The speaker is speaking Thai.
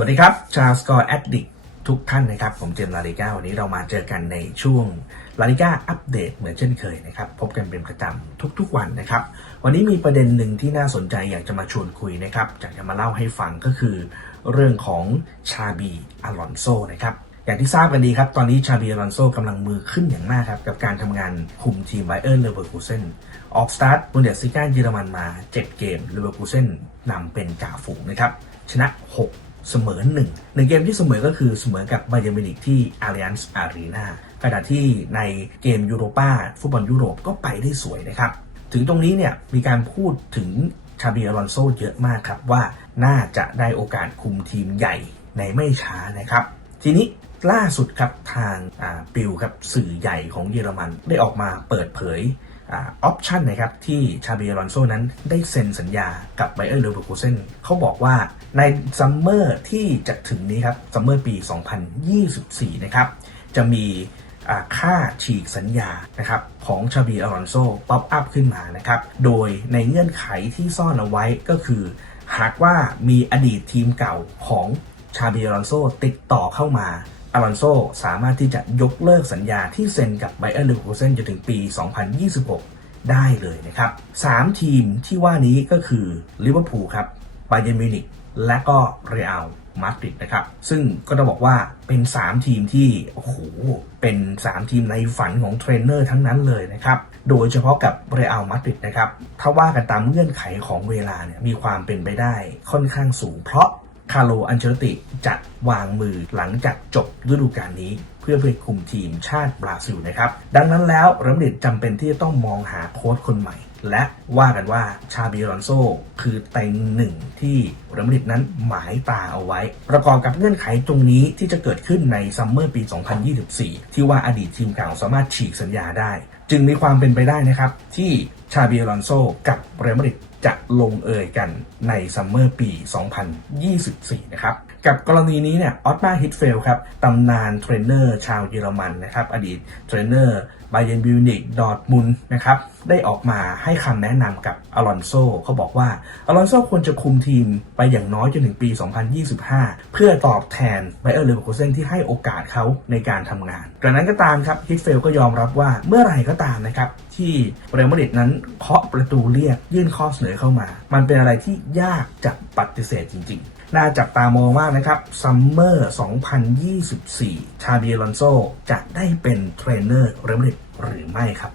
วัสดีครับ ชาวสกอร์แอดดิกทุกท่านนะครับ ผมเจมส์ลาลิก้าวันนี้เรามาเจอกันในช่วงลาลิก้าอัปเดตเหมือนเช่นเคยนะครับ พบกันเป็นประจำทุกๆวันนะครับ วันนี้มีประเด็นหนึ่งที่น่าสนใจอยากจะมาชวนคุยนะครับอยากจะมาเล่าให้ฟังก็คือ เรื่องของชาบีอลอนโซนะครับอย่างที่ทราบกันดีครับ ตอนนี้ชาบีอลอนโซกำลังมือขึ้นอย่างมากครับ กับการทำงานคุมทีมไบเออร์เลเวอร์คูเซนออกสตาร์ทบุนเดสซิก้าเยอรมันมา 7 เกมเลเวอร์คูเซนนำเป็นจ่าฝูงนะครับชนะ 6 เสมอ1หนึ่งเกมที่เสมอก็คือเสมอกับไบเยอร์มินิกที่ Allianz Arena ขณะที่ในเกมยูโรปาฟุตบอลยุโรปก็ไปได้สวยนะครับ ถึงตรงนี้เนี่ยมีการพูดถึงชาบีอลอนโซเยอะมากครับว่าน่าจะได้โอกาสคุมทีมใหญ่ในไม่ช้านะครับ ทีนี้ล่าสุดครับทางปิวครับสื่อใหญ่ของเยอรมันได้ออกมาเปิดเผย ออปชันนะครับที่ชาบีอลอนโซนั้นได้เซ็นสัญญากับไบเออร์เลเวอร์คูเซนเขาบอกว่าในซัมเมอร์ที่จะถึงนี้ครับซัมเมอร์ปี 2024 นะครับ จะมีค่าฉีกสัญญานะครับของชาบีอลอนโซป๊อปอัพขึ้นมานะครับ โดยในเงื่อนไขที่ซ่อนเอาไว้ก็คือ หากว่ามีอดีตทีมเก่าของชาบีอลอนโซติดต่อเข้ามา อลอนโซสามารถที่จะยกเลิกสัญญาที่เซ็นกับไบเออร์เลเวอร์คูเซนจนถึงปี 2026 ได้เลยนะครับ3ทีมที่ว่านี้ก็คือลิเวอร์พูลครับไบเยอร์มิวนิกและก็เรอัลมาดริดนะครับ ซึ่งก็ต้องบอกว่าเป็น 3 ทีมที่ โอ้โห เป็น 3 ทีมในฝันของเทรนเนอร์ทั้งนั้นเลยนะครับ โดยเฉพาะกับเรอัลมาดริดนะครับ ถ้าว่ากันตามเงื่อนไขของเวลาเนี่ยมีความเป็นไปได้ค่อนข้างสูง เพราะ คาร์โลอันเชลติจะวางมือหลังจากจบฤดูกาลนี้ เพื่อไปคุมทีมชาติบราซิลนะครับ ดังนั้นแล้วเรอัลมาดริดจำเป็นที่จะต้องมองหาโค้ชคนใหม่ และว่ากันว่าชาบีอลอนโซคือเต็งหนึ่งที่เรอัลมาดริดนั้นหมายตาเอาไว้ ประกอบกับเงื่อนไขตรงนี้ที่จะเกิดขึ้นในซัมเมอร์ปี 2024 ที่ว่าอดีตทีมเก่าสามารถฉีกสัญญาได้ จึงมีความเป็นไปได้นะครับที่ชาบีอลอนโซกับเรมริด จะลงเอยกันในซัมเมอร์ปี 2024 นะครับ กับกรณีนี้เนี่ยออตมาฮิตเฟลครับตำนานเทรนเนอร์ชาวเยอรมันนะครับ อดีตเทรนเนอร์ไบเยนบิวนิกดอร์ทมุนนะครับ ได้ออกมาให้คำแนะนำกับอลอนโซเขาบอกว่าอลอนโซควรจะคุมทีมไปอย่างน้อยจนถึงปี 2025 เพื่อตอบแทนไบเออร์เลเวอร์คูเซนที่ให้โอกาสเขาในการทำงาน กระนั้นก็ตามครับฮิตเฟลก็ยอมรับว่าเมื่อไหร่ก็ตามนะครับ ที่เรอัลมาดริดนั้นเคาะประตูเรียกยื่นข้อเสนอเข้ามา มันเป็นอะไรที่ยากจะปฏิเสธจริงๆ น่าจับตามองมากนะครับซัมเมอร์ 2024 ชาบีลอนโซจะได้เป็นเทรนเนอร์เรอัลมาดริดหรือไม่ครับ